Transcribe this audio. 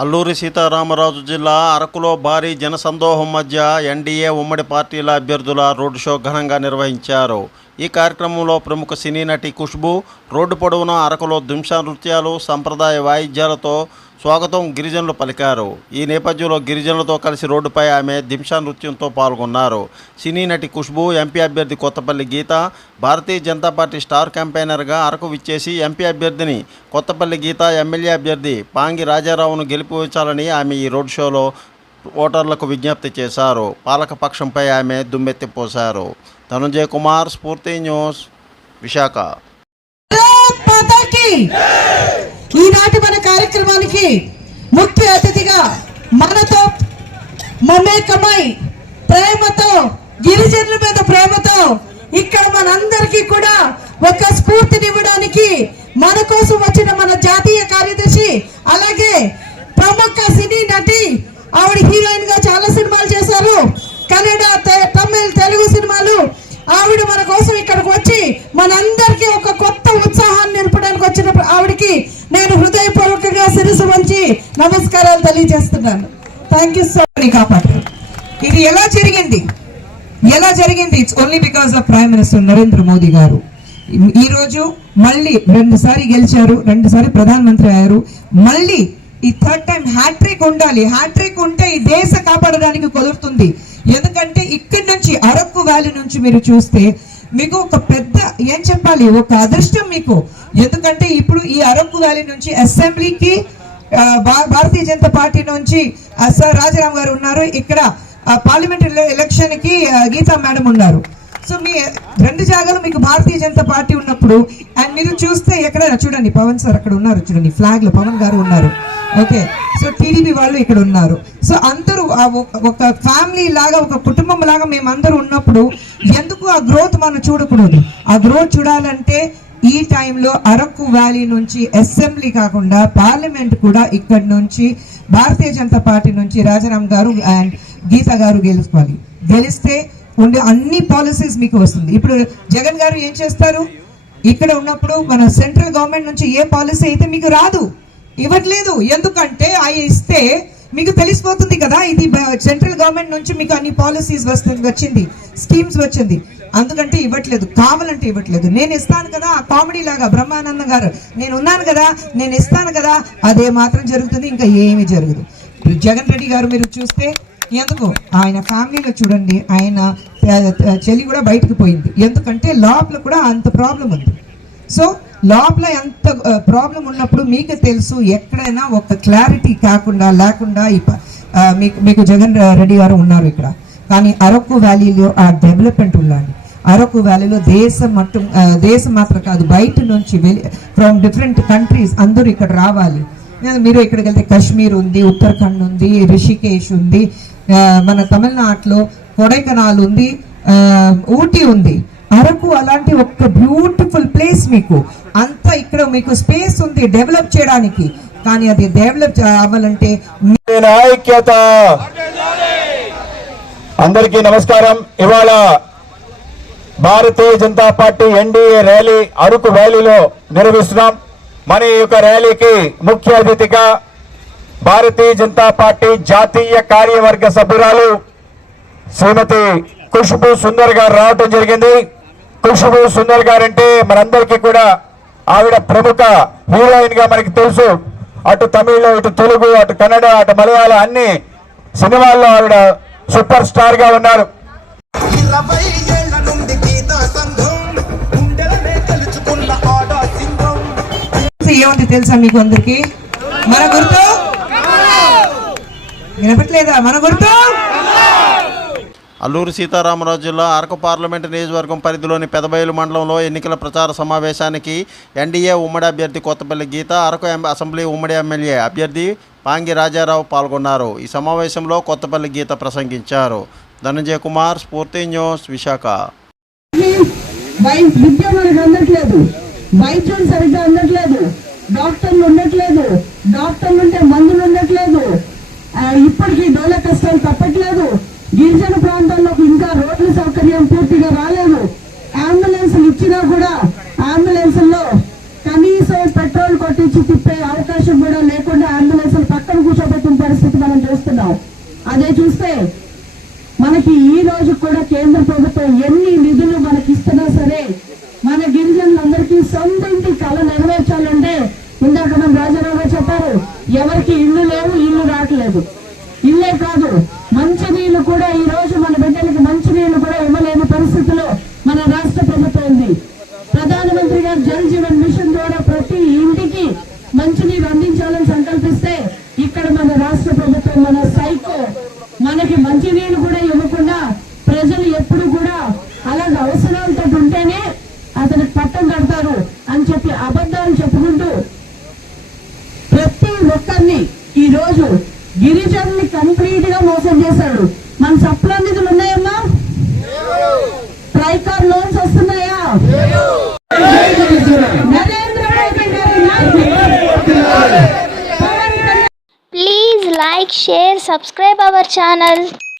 అల్లూరి సీతారామరాజు జిల్లా అరకులో భారీ జనసందోహం మధ్య ఎన్డీఏ ఉమ్మడి పార్టీల అభ్యర్థుల రోడ్డు షో ఘనంగా నిర్వహించారు. ఈ కార్యక్రమంలో ప్రముఖ సినీ నటి ఖుష్బు రోడ్డు పొడవునా అరకులో దింసా నృత్యాలు సంప్రదాయ వాయిద్యాలతో స్వాగతం గిరిజనులు పలికారు. ఈ నేపథ్యంలో గిరిజనులతో కలిసి రోడ్డుపై ఆమె దింసా నృత్యంతో పాల్గొన్నారు. సినీ నటి ఖుష్బు ఎంపీ అభ్యర్థి కొత్తపల్లి గీత భారతీయ జనతా పార్టీ స్టార్ క్యాంపెయినర్గా అరకు విచ్చేసి ఎంపీ అభ్యర్థిని కొత్తపల్లి గీత ఎమ్మెల్యే అభ్యర్థి పాంగి రాజారావును గెలిపించాలని ఆమె ఈ రోడ్ షోలో ఓటర్లకు విజ్ఞప్తి చేశారు. పాలకపక్షంపై ఆమె దుమ్మెత్తిపోశారు. ధనుంజయ్ కుమార్ స్ఫూర్తి న్యూస్ విశాఖ ఈనాటి మన కార్యక్రమానికి ముఖ్య అతిథిగా మనతో మమేకమై ప్రేమతో గిరిజనుల మీద ప్రేమతో ఇక్కడ మనందరికీ కూడా ఒక స్ఫూర్తినివ్వడానికి మన కోసం వచ్చిన మన జాతీయ కార్యదర్శి అలాగే ప్రముఖ సినీ నటి ఆవిడ హీరోయిన్గా చాలా సినిమాలు చేశారు కన్నడ తె- తమిళ్ తెలుగు సినిమాలు ఆవిడ మన కోసం ఇక్కడికి వచ్చి మనందరికీ ఒక కొత్త ఉత్సాహాన్ని నింపడానికి వచ్చిన ఆవిడకి నేను హృదయపూర్వకంగా శిరసు వంచి నమస్కారాలు తెలియజేస్తున్నాను. థ్యాంక్ యూ సో మచ్ కాపాడు ఇది ఎలా జరిగింది? ఎలా జరిగింది? It's only because of prime minister Narendra Modi garu. ఈ- ఈ రోజు మళ్ళీ రెండుసారి గెలిచారు రెండుసారి ప్రధానమంత్రి అయ్యారు. మళ్ళీ ఈ థర్డ్ టైం హ్యాట్రిక్ ఉండాలి. హ్యాట్రిక్ ఉంటే ఈ దేశ కాపాడడానికి కుదురుతుంది. ఎందుకంటే ఇక్కడి నుంచి అరకు వ్యాలీ నుంచి మీరు చూస్తే మీకు ఒక పెద్ద ఏం చెప్పాలి? ఒక అదృష్టం మీకు. ఎందుకంటే ఇప్పుడు ఈ అరకు వ్యాలీ నుంచి అసెంబ్లీకి భారతీయ జనతా పార్టీ నుంచి సార్ రాజారాం గారు ఉన్నారు. ఇక్కడ పార్లమెంటరీ ఎలక్షన్కి గీతా మేడం ఉన్నారు. సో మీ రెండు జాగాలు మీకు భారతీయ జనతా పార్టీ ఉన్నప్పుడు అండ్ మీరు చూస్తే ఎక్కడ చూడండి పవన్ సార్ అక్కడ ఉన్నారు చూడండి ఫ్లాగ్లో పవన్ గారు ఉన్నారు. ఓకే సో టీడీపీ వాళ్ళు ఇక్కడ ఉన్నారు. సో అందరూ ఒక- ఒక ఫ్యామిలీ లాగా ఒక కుటుంబం లాగా మేమందరూ ఉన్నప్పుడు ఎందుకు ఆ గ్రోత్ మనం చూడకూడదు? ఆ గ్రోత్ చూడాలంటే ఈ టైంలో అరకు వ్యాలీ నుంచి అసెంబ్లీ కాకుండా పార్లమెంట్ కూడా ఇక్కడ నుంచి భారతీయ జనతా పార్టీ నుంచి రాజారాం గారు అండ్ గీత గారు గెలుచుకోవాలి. గెలిస్తే ఉండే అన్ని పాలసీస్ మీకు వస్తుంది. ఇప్పుడు జగన్ గారు ఏం చేస్తారు? ఇక్కడ ఉన్నప్పుడు మన సెంట్రల్ గవర్నమెంట్ నుంచి ఏ పాలసీ అయితే మీకు రాదు. ఇవ్వట్లేదు. ఎందుకంటే అవి ఇస్తే మీకు తెలిసిపోతుంది కదా ఇది సెంట్రల్ గవర్నమెంట్ నుంచి మీకు అన్ని పాలసీస్ వస్తుంది వచ్చింది స్కీమ్స్ వచ్చింది. అందుకంటే ఇవ్వట్లేదు కావాలంటే ఇవ్వట్లేదు. నేను ఇస్తాను కదా ఆ కామెడీ లాగా బ్రహ్మానంద గారు నేను ఉన్నాను కదా నేను ఇస్తాను కదా అదే మాత్రం జరుగుతుంది ఇంకా ఏమి జరగదు. జగన్ రెడ్డి గారు మీరు చూస్తే ఎందుకు? ఆయన ఫ్యామిలీలో చూడండి ఆయన చెలి చెల్లి కూడా బయటకు పోయింది. ఎందుకంటే లోపల కూడా అంత ప్రాబ్లం ఉంది. సో లోపల ఎంత ప్రాబ్లం ఉన్నప్పుడు మీకు తెలుసు ఎక్కడైనా ఒక క్లారిటీ కాకుండా లేకుండా మీకు మీకు జగన్ రెడ్డి గారు ఉన్నారు ఇక్కడ. కానీ అరకు వ్యాలీలో ఆ డెవలప్మెంట్ ఉండాలి అరకు వ్యాలీలో దేశం మట్టు దేశం మాత్రం కాదు బయట నుంచి వెళ్ళి ఫ్రమ్ డిఫరెంట్ కంట్రీస్ అందరూ ఇక్కడ రావాలి. మీరు ఇక్కడికి వెళ్తే కాశ్మీర్ ఉంది ఉత్తరాఖండ్ ఉంది రిషికేష్ ఉంది మన తమిళనాడులో కొడైకెనాల్ ఉంది ఊటీ ఉంది. అరకు అలాంటి ఒక బ్యూటిఫుల్ ప్లేస్ మీకు. అంతా ఇక్కడ మీకు స్పేస్ ఉంది డెవలప్ చేయడానికి. కానీ అది డెవలప్ అవ్వాలంటే దీని ఐక్యత అందరికీ నమస్కారం. ఇవాళ Bharatiya Janata Party NDA rally Araku వ్యాలీలో నిర్వహిస్తున్నాం. మన ఈ యొక్క ర్యాలీకి ముఖ్య అతిథిగా భారతీయ జనతా పార్టీ జాతీయ కార్యవర్గ సభ్యురాలు శ్రీమతి ఖుష్బు సుందర్ గారు రావటం జరిగింది. ఖుష్బు సుందర్ గారు అంటే మనందరికీ కూడా ఆవిడ ప్రముఖ హీరోయిన్గా మనకి తెలుసు. అటు తమిళ ఇటు తెలుగు అటు కన్నడ అటు మలయాళం అన్ని సినిమాల్లో ఆవిడ సూపర్ స్టార్గా ఉన్నారు ఏముంది తెలుసా మీకు అందరికి? మన గుర్తు? వినపట్లేదా? మన గుర్తు? అల్లూరు సీతారామరాజు జిల్లా అరకు పార్లమెంటు నియోజకవర్గం పరిధిలోని పెదబయలు మండలంలో ఎన్నికల ప్రచార సమావేశానికి ఎన్డీఏ ఉమ్మడి అభ్యర్థి కొత్తపల్లి గీత అరకు ఎం- అసెంబ్లీ ఉమ్మడి ఎమ్మెల్యే అభ్యర్థి పాంగి రాజారావు పాల్గొన్నారు. ఈ సమావేశంలో కొత్తపల్లి గీత ప్రసంగించారు. ధనంజయ కుమార్ స్ఫూర్తి న్యూస్ విశాఖ. విద్య మనకు అందట్లేదు. వైద్యులు సరిగ్గా అందట్లేదు. డాక్టర్లు ఉండట్లేదు. డాక్టర్లు ఉంటే రోడ్ల సౌకర్యం పూర్తిగా రాలేదు. అంబులెన్స్ ఇచ్చినా కూడా అంబులెన్స్లో కనీసం పెట్రోల్ కొట్టించి తిప్పే అవకాశం కూడా లేకుండా అంబులెన్స్ పక్కన కూర్చోబెట్టిన పరిస్థితి మనం చూస్తున్నాం. అదే చూస్తే మనకి ఈ రోజు కూడా కేంద్ర ప్రభుత్వం ఎన్ని నిధులు మనకి ఇస్తున్నా సరే మన గిరిజనులందరికీ సొంతంటి కళ నెరవేర్చాలంటే ఇందాక మన రాజారావు గారు చెప్పారు ఎవరికి ఇల్లు లేవు ఇల్లు రావట్లేదు. ఇల్లే కాదు మంచి నీళ్ళు కూడా ఈ రోజు మన బిడ్డలకి రోజు గిరిజనుని కంప్లీట్గా మోసం చేశాడు. మన సప్ల నిధులు ఉన్నాయమ్మా? ట్రైకార్ లోన్స్ వస్తున్నాయా? Please like share subscribe our channel.